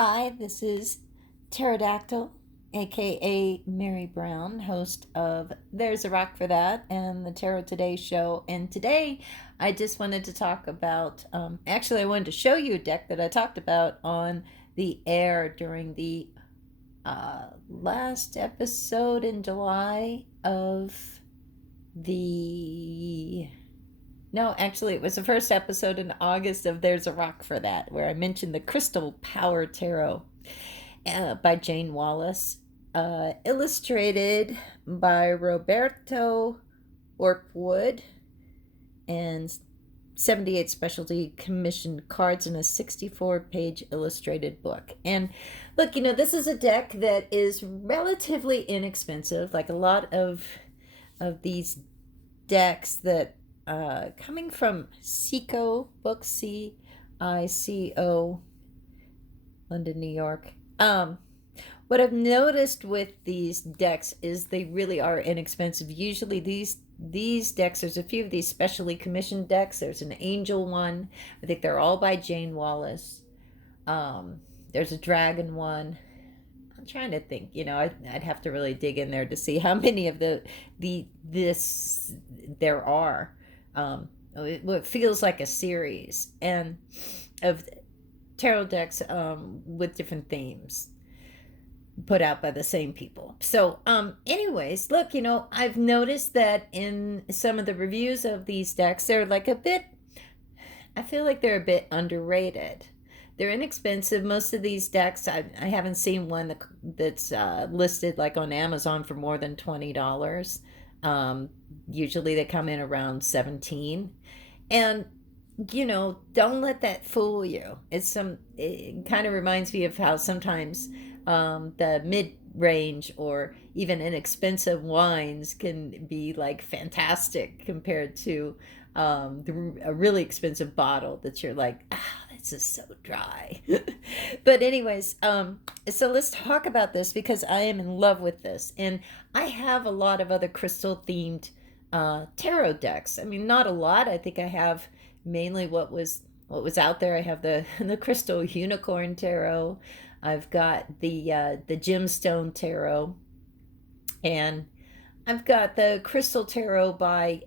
Hi, this is Pterodactyl, aka Mary Brown, host of There's a Rock for That and the Tarot Today show. And today I just wanted to talk about, I wanted to show you a deck that I talked about on the air during the last episode in July of the no, actually, it was the first episode in August of There's a Rock for That, where I mentioned the Crystal.Power Tarot by Jayne Wallace, illustrated by Roberta Orpwood, and 78 specialty commissioned cards in a 64-page illustrated book. And look, this is a deck that is relatively inexpensive, like a lot of these decks that coming from Cico Books, CICO, London, New York. What I've noticed with these decks is they really are inexpensive. Usually these decks, there's a few of these specially commissioned decks. There's an angel one. I think they're all by Jayne Wallace. There's a dragon one. I'm trying to think, I'd have to really dig in there to see how many of this there are. It feels like a series and of tarot decks with different themes put out by the same people. So anyways, look, I've noticed that in some of the reviews of these decks, they're like I feel like they're a bit underrated. They're inexpensive. Most of these decks, I haven't seen one that's listed like on Amazon for more than $20. Usually they come in around 17. And, don't let that fool you. It kind of reminds me of how sometimes the mid-range or even inexpensive wines can be like fantastic compared to a really expensive bottle that you're like, this is so dry. But anyways, so let's talk about this because I am in love with this. And I have a lot of other crystal themed tarot decks. I mean, not a lot. I think I have mainly what was out there. I have the Crystal Unicorn Tarot. I've got the Gemstone Tarot, and I've got the Crystal Tarot by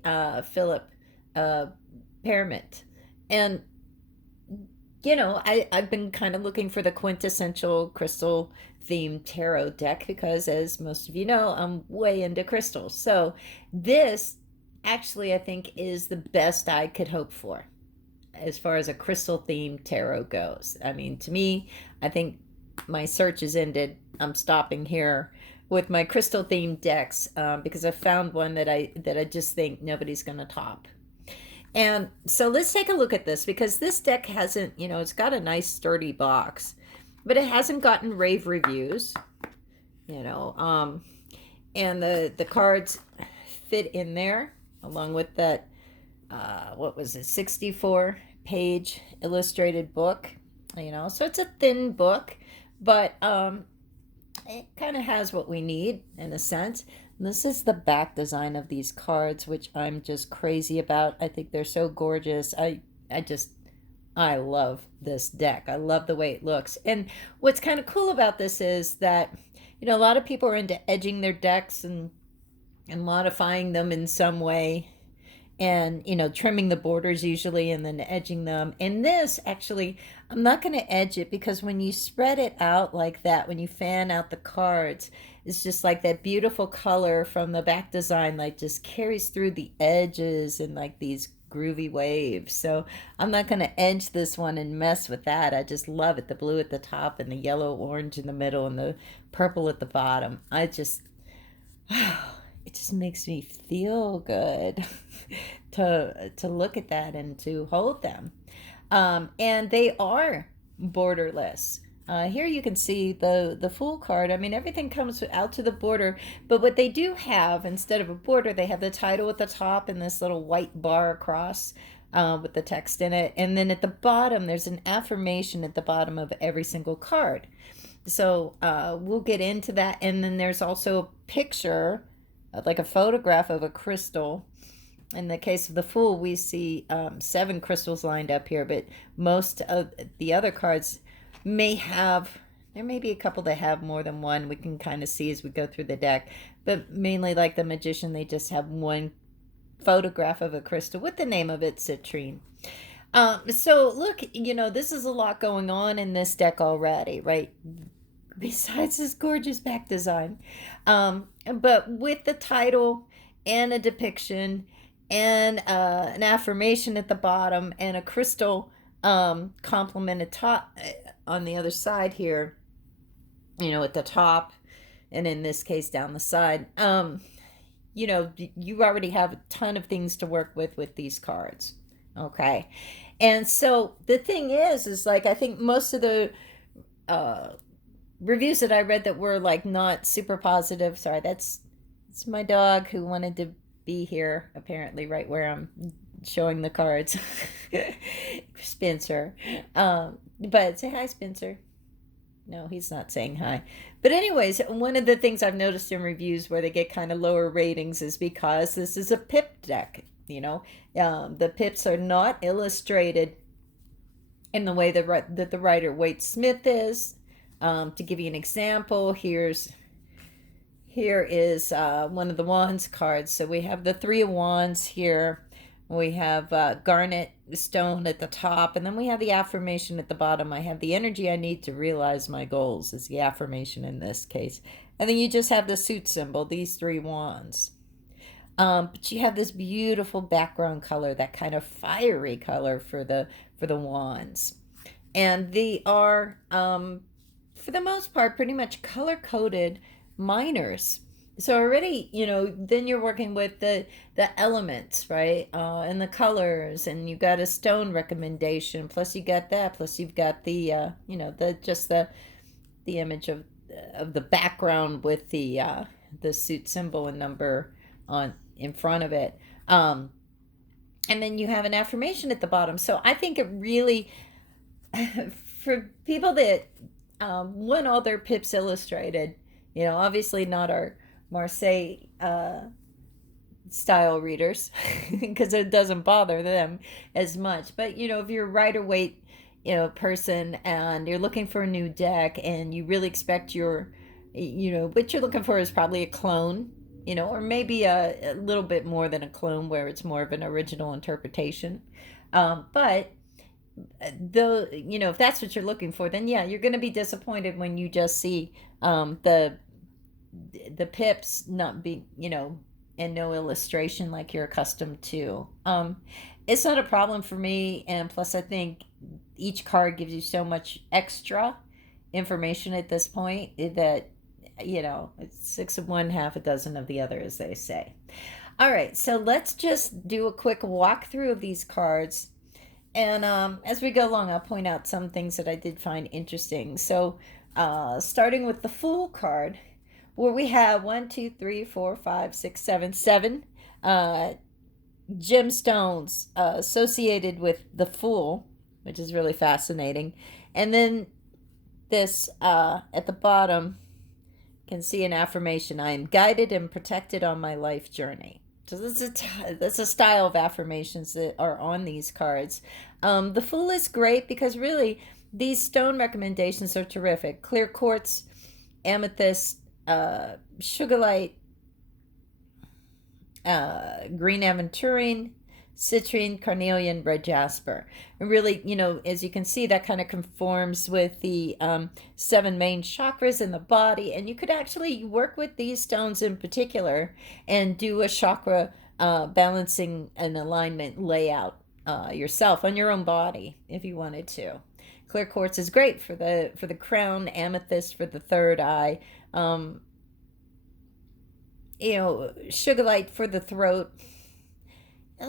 Philip Pearmont. And I've been kind of looking for the quintessential crystal themed tarot deck because, as most of you know, I'm way into crystals. So this actually, I think, is the best I could hope for as far as a crystal themed tarot goes. I mean, to me, I think my search is ended. I'm stopping here with my crystal themed decks because I found one that I just think nobody's going to top. And so let's take a look at this because this deck hasn't, it's got a nice sturdy box, but it hasn't gotten rave reviews, and the cards fit in there along with that, 64-page illustrated book, so it's a thin book, but it kind of has what we need in a sense. This is the back design of these cards, which I'm just crazy about. I think they're so gorgeous. I love this deck. I love the way it looks. And what's kind of cool about this is that, a lot of people are into edging their decks and modifying them in some way. And, trimming the borders usually and then edging them. And this, actually, I'm not going to edge it because when you spread it out like that, when you fan out the cards, it's just like that beautiful color from the back design, like just carries through the edges and like these groovy waves. So I'm not going to edge this one and mess with that. I just love it. The blue at the top and the yellow orange in the middle and the purple at the bottom. It just makes me feel good to look at that and to hold them. And they are borderless. Here you can see the Fool card. I mean, everything comes out to the border, but what they do have, instead of a border, they have the title at the top and this little white bar across with the text in it. And then at the bottom, there's an affirmation at the bottom of every single card. So we'll get into that. And then there's also a picture, like a photograph of a crystal. In the case of the Fool, we see 7 crystals lined up here, but most of the other cards may have, there may be a couple that have more than one. We can kind of see as we go through the deck, but mainly like the Magician, they just have one photograph of a crystal with the name of it, citrine. So look, this is a lot going on in this deck already, right? Besides this gorgeous back design. But with the title and a depiction and an affirmation at the bottom and a crystal complement at top on the other side here, at the top, and in this case down the side, you already have a ton of things to work with these cards. Okay. And so the thing is like, I think most of the reviews that I read that were like not super positive. Sorry, it's my dog who wanted to be here, apparently, right where I'm showing the cards. Spencer. But say hi, Spencer. No, he's not saying hi. But anyways, one of the things I've noticed in reviews where they get kind of lower ratings is because this is a pip deck. The pips are not illustrated in the way that the writer Waite Smith is. To give you an example, here is one of the Wands cards. So we have the Three of Wands here. We have garnet stone at the top, and then we have the affirmation at the bottom. I have the energy I need to realize my goals is the affirmation in this case. And then you just have the suit symbol, these three wands. But you have this beautiful background color, that kind of fiery color for the wands. And they are, for the most part, pretty much color-coded minors. So already, then you're working with the elements, right? And the colors, and you got a stone recommendation. Plus you got that. Plus you've got the, the image of the background with the suit symbol and number in front of it. And then you have an affirmation at the bottom. So I think it really, for people that want all their pips illustrated, obviously not our Marseille style readers, because it doesn't bother them as much. But if you're a Rider-Waite person and you're looking for a new deck and you really expect what you're looking for is probably a clone, or maybe a little bit more than a clone where it's more of an original interpretation. But though, if that's what you're looking for, then yeah, you're going to be disappointed when you just see the pips not be, and no illustration like you're accustomed to. It's not a problem for me, and plus I think each card gives you so much extra information at this point that it's 6 of one, half a dozen of the other, as they say. All right, so let's just do a quick walkthrough of these cards, and as we go along, I'll point out some things that I did find interesting. So starting with the Fool card, where we have 1, 2, 3, 4, 5, 6, 7 gemstones associated with the Fool, which is really fascinating. And then this at the bottom, you can see an affirmation: I am guided and protected on my life journey. So that's a style of affirmations that are on these cards. The Fool is great because really these stone recommendations are terrific. Clear quartz, amethyst, sugarlight, green aventurine, citrine, carnelian, red jasper. And really, as you can see, that kind of conforms with the 7 main chakras in the body. And you could actually work with these stones in particular and do a chakra balancing and alignment layout yourself on your own body if you wanted to. Clear quartz is great for the crown, amethyst for the third eye, sugarlight for the throat.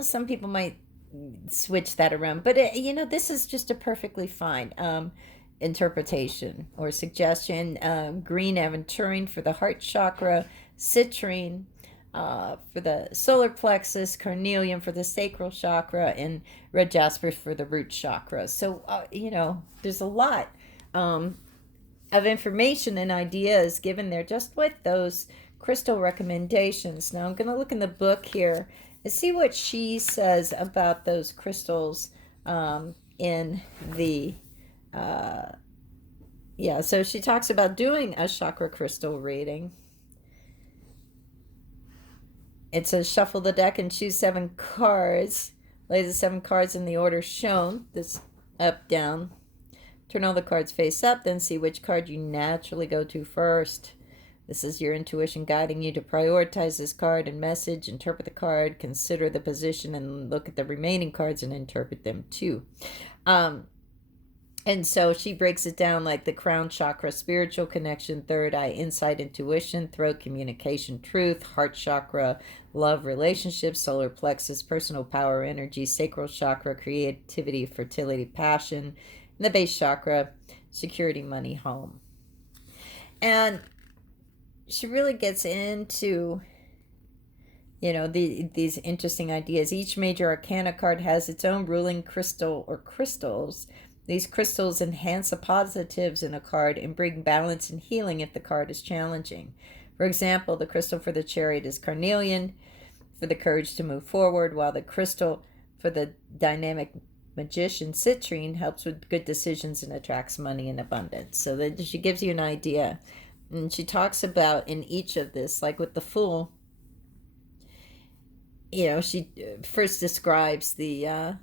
Some people might switch that around, but this is just a perfectly fine interpretation or suggestion. Green aventurine for the heart chakra, citrine for the solar plexus, carnelian for the sacral chakra, and red jasper for the root chakra. So there's a lot of information and ideas given there just with those crystal recommendations. Now I'm going to look in the book here and see what she says about those crystals in the Yeah, so she talks about doing a chakra crystal reading. It says shuffle the deck and choose 7 cards. Lay the 7 cards in the order shown. This up, down. Turn all the cards face up, then see which card you naturally go to first. This is your intuition guiding you to prioritize this card and message, interpret the card, consider the position, and look at the remaining cards and interpret them too. And so she breaks it down like the crown chakra, spiritual connection, third eye, insight, intuition, throat, communication, truth, heart chakra, love, relationships, solar plexus, personal power, energy, sacral chakra, creativity, fertility, passion, and the base chakra, security, money, home. And she really gets into, these interesting ideas. Each major arcana card has its own ruling crystal or crystals. These crystals enhance the positives in a card and bring balance and healing if the card is challenging. For example, the crystal for the chariot is carnelian, for the courage to move forward, while the crystal for the dynamic magician, citrine, helps with good decisions and attracts money in abundance. So that she gives you an idea. And she talks about in each of this, like with the Fool, she first describes the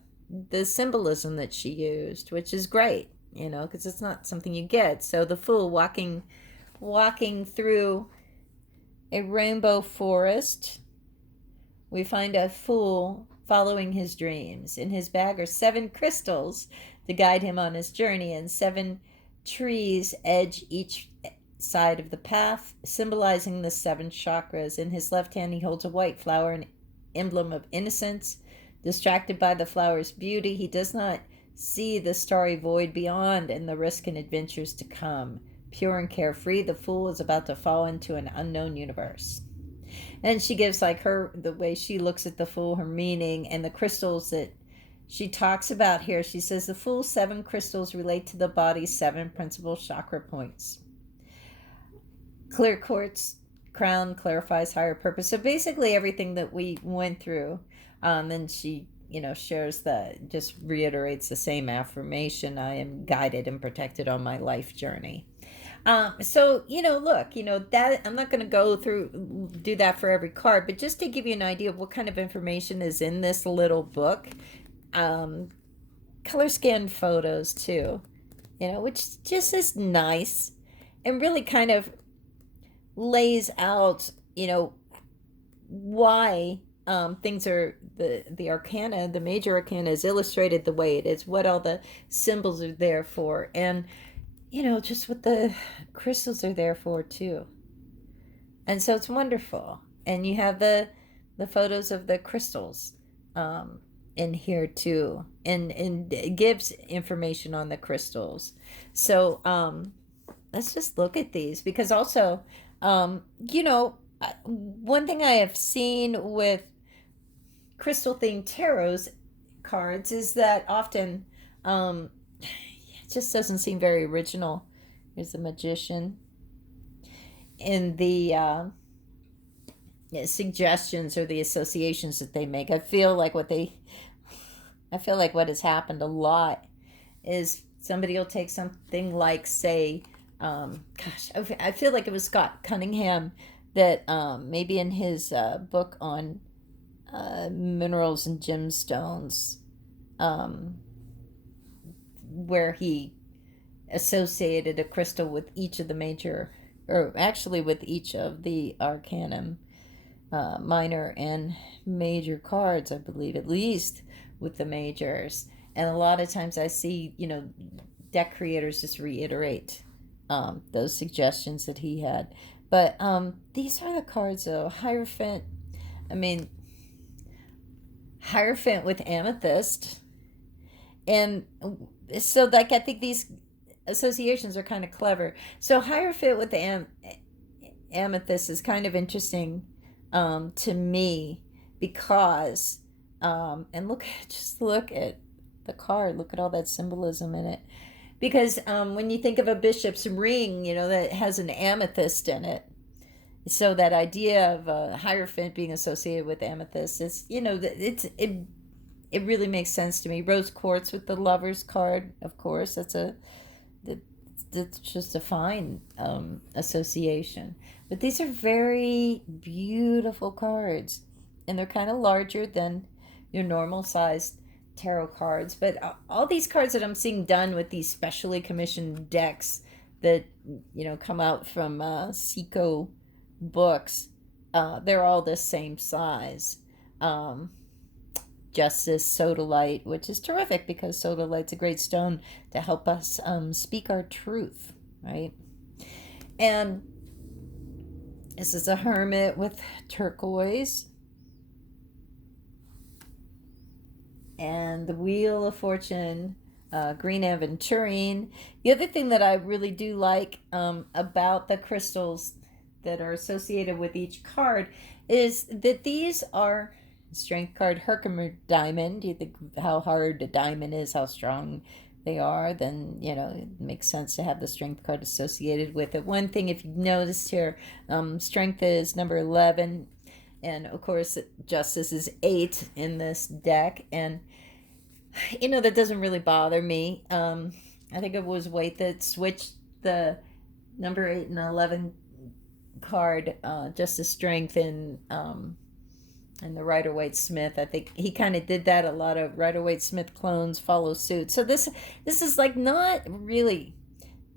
symbolism that she used, which is great, because it's not something you get. So the Fool walking through a rainbow forest, we find a fool following his dreams. In his bag are 7 crystals to guide him on his journey, and 7 trees edge each side of the path, symbolizing the 7 chakras. In his left hand, he holds a white flower, an emblem of innocence. Distracted by the flower's beauty, he does not see the starry void beyond and the risk and adventures to come. Pure and carefree, the Fool is about to fall into an unknown universe. And she gives the way she looks at the Fool, her meaning, and the crystals that she talks about here. She says the Fool's 7 crystals relate to the body's 7 principal chakra points. Clear quartz crown clarifies higher purpose. So basically everything that we went through. Then she, shares just reiterates the same affirmation: I am guided and protected on my life journey. So, look, that I'm not going to go through, do that for every card, but just to give you an idea of what kind of information is in this little book. Color scanned photos too, which just is nice and really kind of lays out, why things are the arcana, the major arcana is illustrated the way it is, what all the symbols are there for, and just what the crystals are there for too. And so it's wonderful. And you have the photos of the crystals in here too, and it gives information on the crystals. So let's just look at these, because also one thing I have seen with crystal themed tarot cards is that often it just doesn't seem very original. Here's the magician. In the suggestions or the associations that they make, I feel like what has happened a lot is somebody will take something like, say, I feel like it was Scott Cunningham that maybe in his book on minerals and gemstones, where he associated a crystal with each of the major, or actually with each of the arcanum, minor and major cards, I believe, at least with the majors. And a lot of times I see, deck creators just reiterate those suggestions that he had. But these are the cards, though. Hierophant with amethyst. And so, I think these associations are kind of clever. So Hierophant with amethyst is kind of interesting to me, because and look at the card. Look at all that symbolism in it. Because when you think of a bishop's ring, that has an amethyst in it. So that idea of a Hierophant being associated with amethyst is, it really makes sense to me. Rose quartz with the Lover's card, of course. That's it's just a fine association. But these are very beautiful cards, and they're kind of larger than your normal sized tarot cards. But all these cards that I'm seeing done with these specially commissioned decks that come out from Seiko books, they're all the same size. Um, Justice Sodalite, which is terrific because Sodalite's a great stone to help us speak our truth, right? And this is a Hermit with turquoise. And the Wheel of Fortune, green aventurine. The other thing that I really do like about the crystals that are associated with each card is that these are strength card, Herkimer diamond. You think how hard a diamond is, how strong they are, then it makes sense to have the strength card associated with it. One thing, if you've noticed here, strength is number 11, and of course justice is 8 in this deck, and that doesn't really bother me. I think it was Waite that switched the number 8 and 11 card, justice strength, and the Rider-Waite-Smith. I think he kind of did that. A lot of Rider-Waite-Smith clones follow suit. So this is like not really,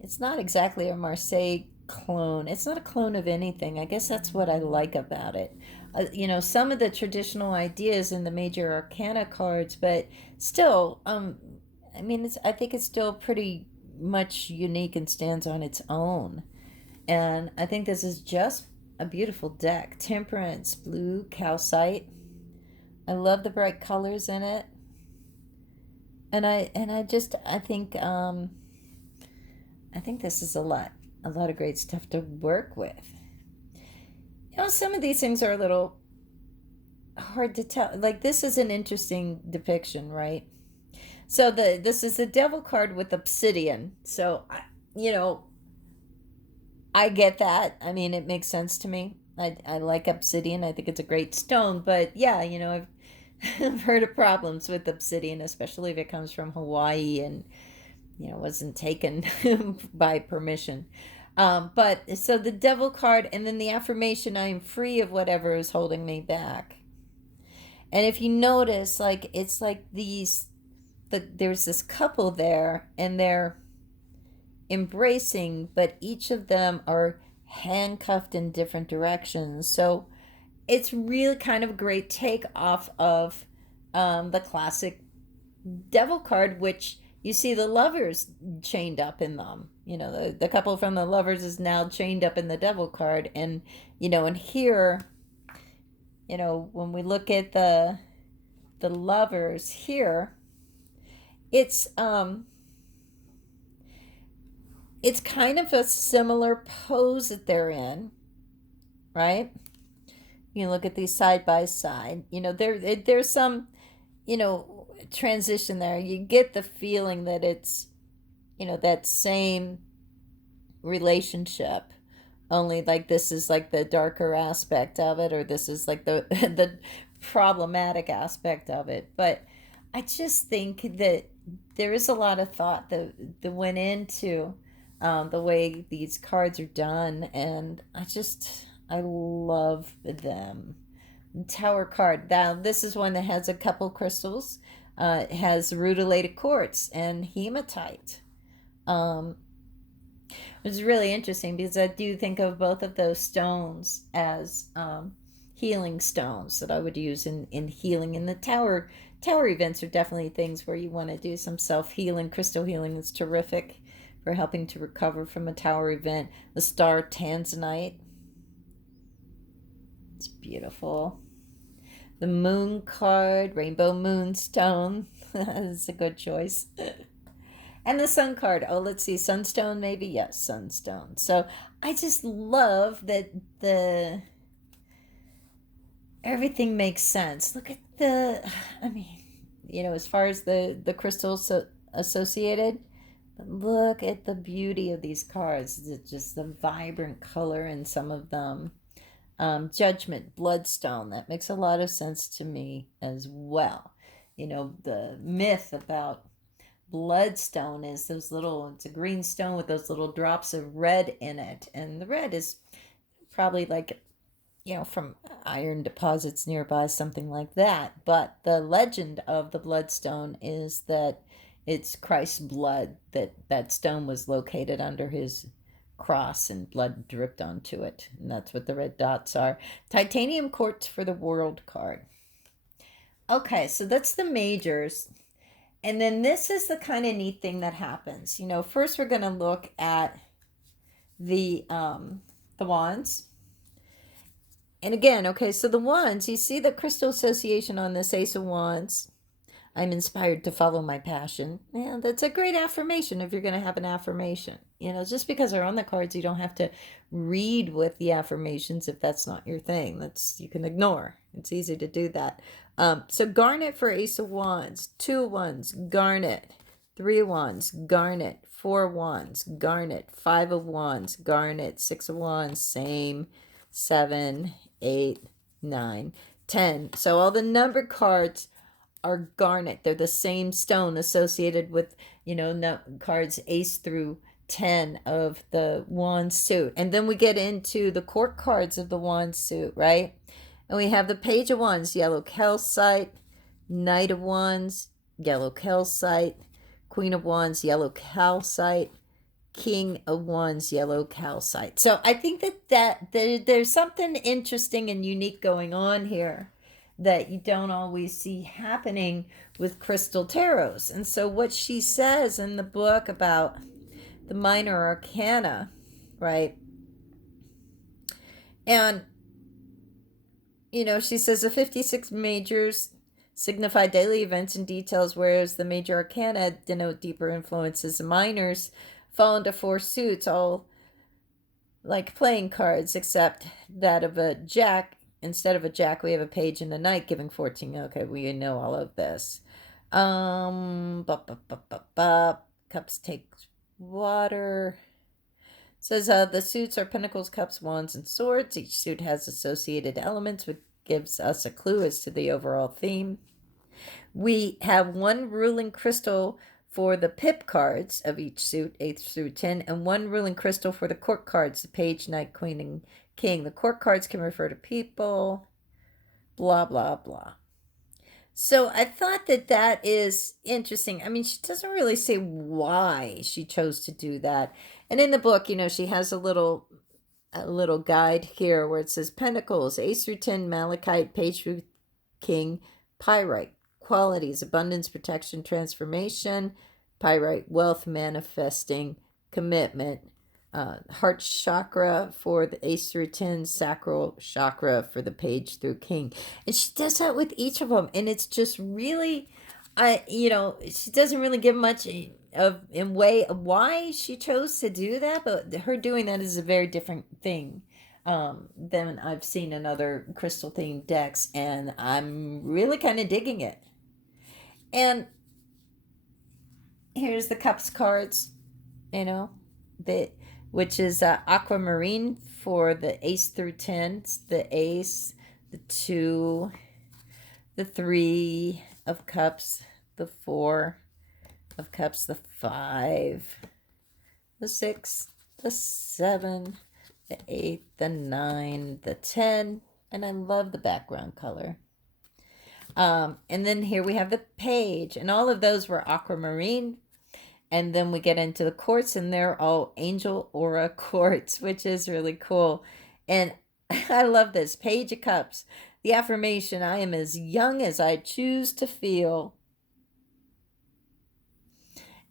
it's not exactly a Marseille clone. It's not a clone of anything. I guess that's what I like about it. Some of the traditional ideas in the major arcana cards, but still, I think it's still pretty much unique and stands on its own. And I think this is just a beautiful deck. Temperance, blue, calcite. I love the bright colors in it. And I think this is a lot of great stuff to work with. Some of these things are a little hard to tell. Like, this is an interesting depiction, right? So this is the Devil card with obsidian. So I get that. I mean, it makes sense to me. I like obsidian. I think it's a great stone. But yeah, I've heard of problems with obsidian, especially if it comes from Hawaii and wasn't taken by permission. But so the Devil card, and then the affirmation, I am free of whatever is holding me back. And if you notice, like, it's like there's this couple there, and they're embracing, but each of them are handcuffed in different directions. So it's really kind of a great take off of the classic Devil card, which you see the lovers chained up in them. The couple from the lovers is now chained up in the Devil card. And and here, when we look at the lovers here, it's kind of a similar pose that they're in, right? You look at these side by side. There's some, transition there. You get the feeling that it's, that same relationship, only like this is like the darker aspect of it, or this is like the the problematic aspect of it. But I just think that there is a lot of thought that went into the way these cards are done, and I love them. Tower card. Now, this is one that has a couple crystals. It has rutilated quartz and hematite. It's really interesting because I do think of both of those stones as healing stones that I would use in healing. And the tower events are definitely things where you want to do some self-healing. Crystal healing is terrific for helping to recover from a tower event. The star tanzanite. It's beautiful. The moon card, rainbow moonstone. That's a good choice. And the sun card. Oh, let's see. Sunstone, maybe? Yes, sunstone. So I just love that everything makes sense. Look at as far as the crystals associated, but look at the beauty of these cards. It's just the vibrant color in some of them. Judgment, bloodstone. That makes a lot of sense to me as well. The myth about bloodstone is. It's a green stone with those little drops of red in it. And the red is probably like, from iron deposits nearby, something like that. But the legend of the bloodstone is that it's Christ's blood, that stone was located under his cross and blood dripped onto it. And that's what the red dots are. Titanium quartz for the world card. Okay, so that's the majors. And then this is the kind of neat thing that happens. First we're going to look at the wands. And again, okay, so the wands, you see the crystal association on this Ace of Wands. I'm inspired to follow my passion. Yeah, that's a great affirmation if you're going to have an affirmation. Just because they're on the cards, you don't have to read with the affirmations if that's not your thing. You can ignore. It's easy to do that. So garnet for Ace of Wands. 2 of Wands, garnet. 3 of Wands, garnet. 4 of Wands, garnet. 5 of Wands, garnet. 6 of Wands, same. 7, 8, 9, 10. So all the numbered cards are garnet. They're the same stone associated with, cards ace through 10 of the wand suit. And then we get into the court cards of the wand suit, right? And we have the Page of Wands, yellow calcite, Knight of Wands, yellow calcite, Queen of Wands, yellow calcite, King of Wands, yellow calcite. So I think that there's something interesting and unique going on here that you don't always see happening with crystal tarots. And so what she says in the book about the minor arcana, right? And, she says the 56 majors signify daily events and details, whereas the major arcana denote deeper influences. The minors fall into 4 suits, all like playing cards, except that of a jack. Instead of a jack, we have a page and a knight, giving 14. Okay, we know all of this. Cups take water. Says the suits are pentacles, cups, wands, and swords. Each suit has associated elements, which gives us a clue as to the overall theme. We have one ruling crystal for the pip cards of each suit, 8 through 10, and one ruling crystal for the court cards, the page, knight, queen, and king. The court cards can refer to people, blah, blah, blah. So I thought that is interesting. I mean, she doesn't really say why she chose to do that. And in the book, she has a little guide here where it says pentacles, ace through 10, malachite, page through king, pyrite. Qualities: abundance, protection, transformation. Pyrite, wealth, manifesting, commitment. Heart chakra for the ace through 10, sacral chakra for the page through king. And she does that with each of them, and it's just really, she doesn't really give much in way of why she chose to do that, but her doing that is a very different thing than I've seen in other crystal themed decks, and I'm really kind of digging it. And here's the cups cards, which is aquamarine for the ace through 10. It's the ace, the 2, the 3 of cups, the 4 of cups, the 5, the 6, the 7, the 8, the 9, the 10, and I love the background color. And then here we have the page, and all of those were aquamarine. And then we get into the quartz, and they're all angel aura quartz, which is really cool. And I love this. Page of Cups. The affirmation: I am as young as I choose to feel.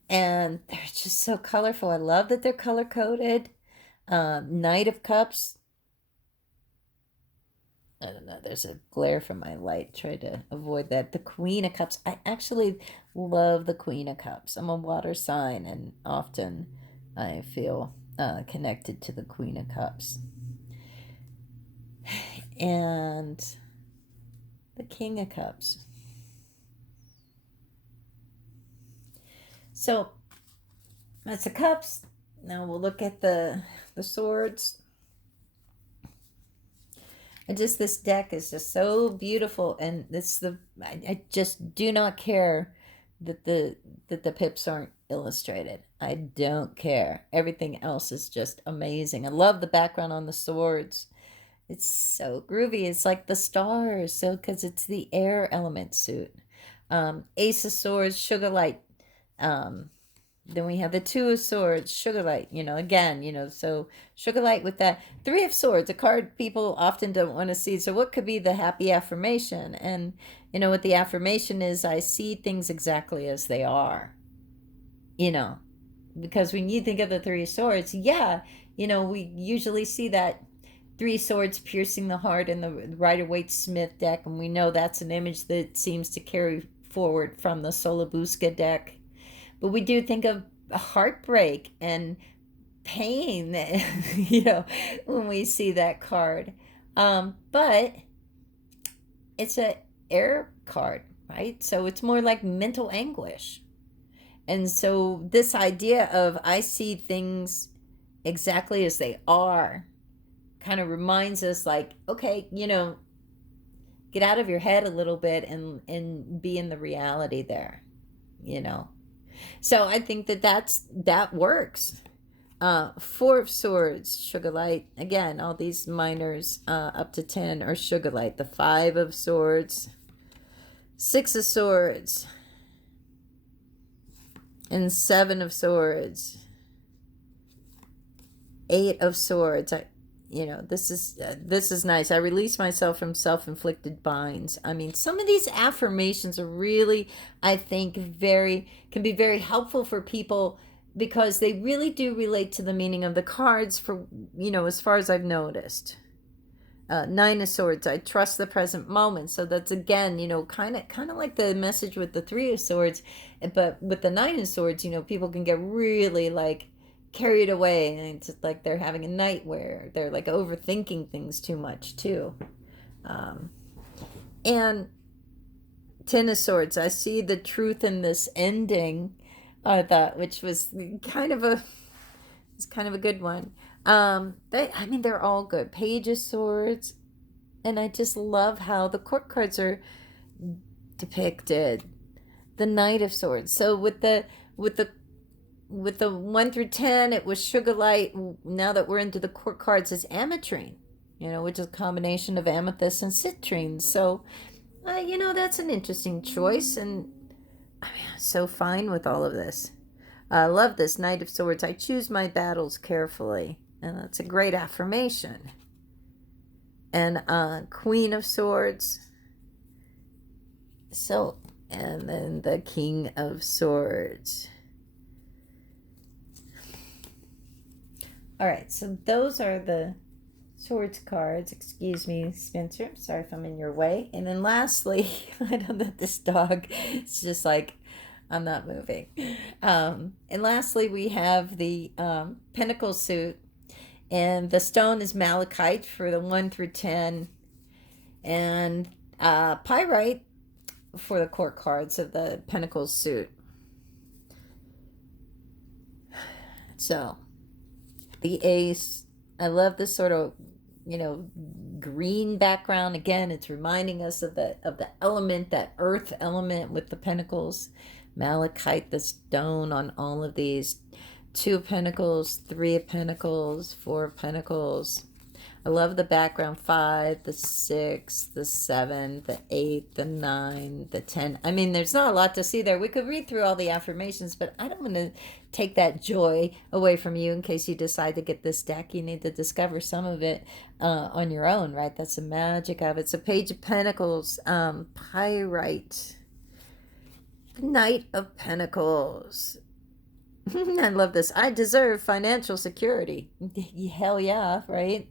And they're just so colorful. I love that they're color-coded. Knight of Cups. I don't know, there's a glare from my light. Try to avoid that. The Queen of Cups. I actually love the Queen of Cups. I'm a water sign, and often I feel connected to the Queen of Cups. And the King of Cups. So that's the cups. Now we'll look at the swords. And just this deck is just so beautiful, and I just do not care that the pips aren't illustrated. I don't care. Everything else is just amazing. I love the background on the swords. It's so groovy. It's like the stars. So because it's the air element suit. Ace of Swords, Sugar Light. Um, then we have the Two of Swords, Sugar Light, again, so Sugar Light with that Three of Swords, a card people often don't want to see. So what could be the happy affirmation? And what the affirmation is, I see things exactly as they are, you know, because when you think of the Three of Swords, yeah, we usually see that Three Swords piercing the heart in the Rider-Waite-Smith deck, and we know that's an image that seems to carry forward from the Solabuska deck. But we do think of heartbreak and pain, when we see that card. But it's a air card, right? So it's more like mental anguish. And so this idea of I see things exactly as they are kind of reminds us like, okay, get out of your head a little bit and be in the reality there, So I think that works. Four of Swords, Sugar Light. Again, all these minors up to 10 are Sugar Light. The Five of Swords, Six of Swords, and Seven of Swords, Eight of Swords. This is nice. I release myself from self-inflicted binds. I mean, some of these affirmations are really, I think, can be very helpful for people because they really do relate to the meaning of the cards for, as far as I've noticed. Nine of Swords, I trust the present moment. So that's, again, kind of like the message with the Three of Swords. But with the Nine of Swords, people can get really like carried away, and it's like they're having a night where they're like overthinking things too much too. And Ten of Swords, I see the truth in this ending, I thought, which was kind of a good one. They're all good. Page of Swords, and I just love how the court cards are depicted. The Knight of Swords. So with the 1 through 10, it was Sugar Light. Now that we're into the court cards, it's Ametrine, which is a combination of amethyst and citrine. So, that's an interesting choice, and I'm so fine with all of this. I love this Knight of Swords. I choose my battles carefully, and that's a great affirmation. And Queen of Swords. So, and then the King of Swords. All right, so those are the swords cards. Excuse me, Spencer. Sorry if I'm in your way. And then lastly, I don't know, this dog, it's just like, I'm not moving. And lastly, we have the Pentacle suit. And the stone is malachite for the 1 through 10. And pyrite for the court cards of the Pentacle suit. So the ace, I love this sort of green background. Again, it's reminding us of the element, that earth element with the pentacles. Malachite, the stone on all of these. 2 of Pentacles, 3 of Pentacles, 4 of Pentacles. I love the background. 5, the 6, the 7, the 8, the 9, the 10. I mean, there's not a lot to see there. We could read through all the affirmations, but I don't want to take that joy away from you in case you decide to get this deck. You need to discover some of it on your own, right? That's the magic of it. So Page of Pentacles, Pyrite, Knight of Pentacles. I love this. I deserve financial security. Hell yeah, right?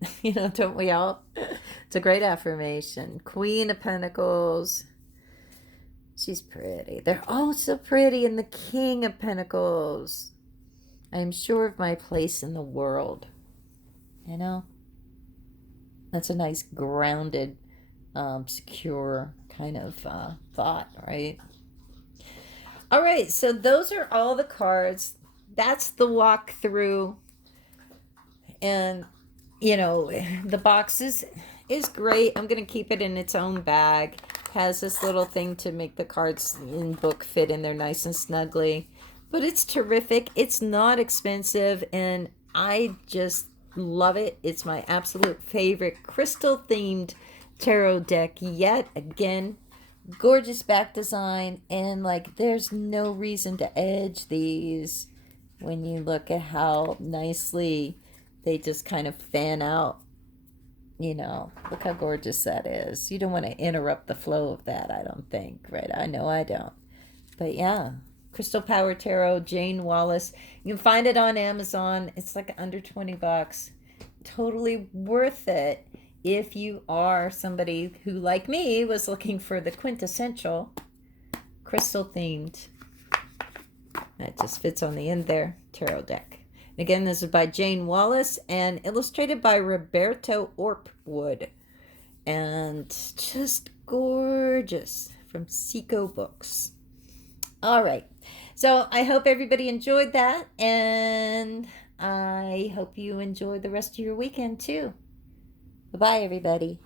Don't we all? It's a great affirmation. Queen of Pentacles. She's pretty. They're all so pretty. And the King of Pentacles. I am sure of my place in the world. That's a nice grounded, secure kind of thought, right? All right, so those are all the cards. That's the walkthrough. And, the box is great. I'm going to keep it in its own bag. Has this little thing to make the cards in book fit in there nice and snugly. But it's terrific. It's not expensive, and I just love it. It's my absolute favorite crystal-themed tarot deck yet again. Gorgeous back design, and like there's no reason to edge these when you look at how nicely they just kind of fan out. Look how gorgeous that is. You don't want to interrupt the flow of that, I don't think, right? I know I don't. But yeah, Crystal.Power Tarot, Jayne Wallace. You can find it on Amazon. It's like under $20. Totally worth it if you are somebody who, like me, was looking for the quintessential crystal themed. That just fits on the end there. Tarot deck. Again, this is by Jayne Wallace and illustrated by Roberta Orpwood. And just gorgeous from Seco Books. All right. So I hope everybody enjoyed that. And I hope you enjoy the rest of your weekend too. Bye-bye, everybody.